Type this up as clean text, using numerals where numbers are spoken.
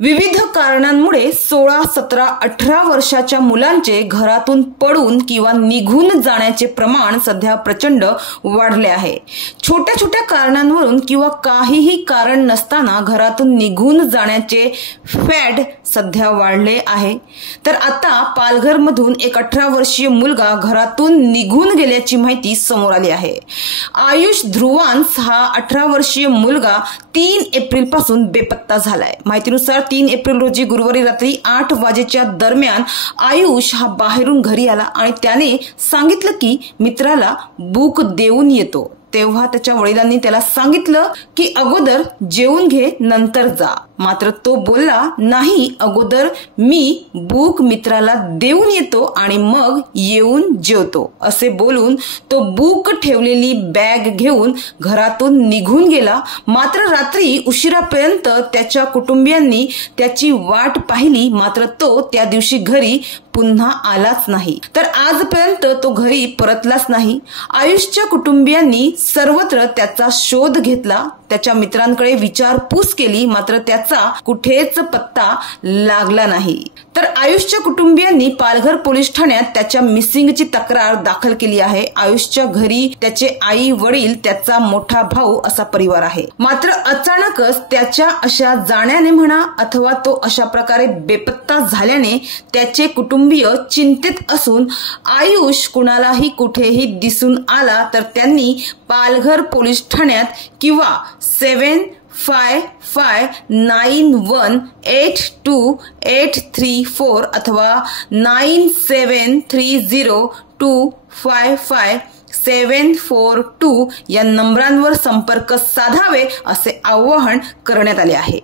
विविध कारणांमुळे 16, 17, 18 वर्षाच्या मुलांचे घरातून पडून किंवा निघून जाण्याचे प्रमाण सध्या प्रचंड वाढले आहे। छोट्या छोट्या कारणांवरून किंवा काहीही कारण नसताना घरातून निघून जाण्याचे फॅड सध्या वाढले आहे। तर आता पालघरमधून एक 18 वर्षीय मुलगा घरातून निघून गेल्याची माहिती समोर आली आहे। आयुष ध्रुवांस हा 18 वर्षीय मुलगा 3 एप्रिल पासून बेपत्ता झालाय। माहितीनुसार 3 एप्रिल रोजी गुरुवारी रात्री 8 वाजेच्या दरम्यान आयुष हा बाहेरून घरी आला आणि त्याने सांगितलं की मित्राला बुक देऊन येतो। तेव्हा त्याच्या वडिलांनी त्याला सांगितलं की अगोदर जेवून घे नंतर जा, मात्र तो बोलला नाही, अगोदर मी बुक मित्राला देऊन येतो आणि मग येऊन जेवतो असे बोलून तो बुक ठेवलेली बॅग घेऊन घरातून निघून गेला। मात्र रात्री उशिरापर्यंत त्याच्या कुटुंबियांनी त्याची वाट पाहिली, मात्र तो त्या दिवशी घरी पुन्हा आलाच नाही। तर आजपर्यंत तो घरी परतलाच नाही। आयुषच्या कुटुंबियांनी सर्वत्र त्याचा शोध घेतला, त्याच्या मित्रांकडे विचारपूस केली, मात्र त्याचा कुठेच पत्ता लागला नाही। तर आयुषच्या कुटुंबियांनी पालघर पोलीस ठाण्यात त्याच्या मिसिंगची तक्रार दाखल केली आहे। आयुषच्या घरी त्याचे आई वडील, त्याचा मोठा भाऊ असा परिवार आहे। मात्र अचानकच त्याच्या अशा जाण्याने म्हणा अथवा तो अशा प्रकारे बेपत्ता झाल्याने त्याचे कुटुंबीय चिंतित असून आयुष कुणालाही कुठेही दिसून आला तर त्यांनी पालघर पोलीस ठाण्यात किंवा 7551918234 अथवा 9730255742 या नंबरांवर संपर्क साधावे असे आवाहन करण्यात आले आहे।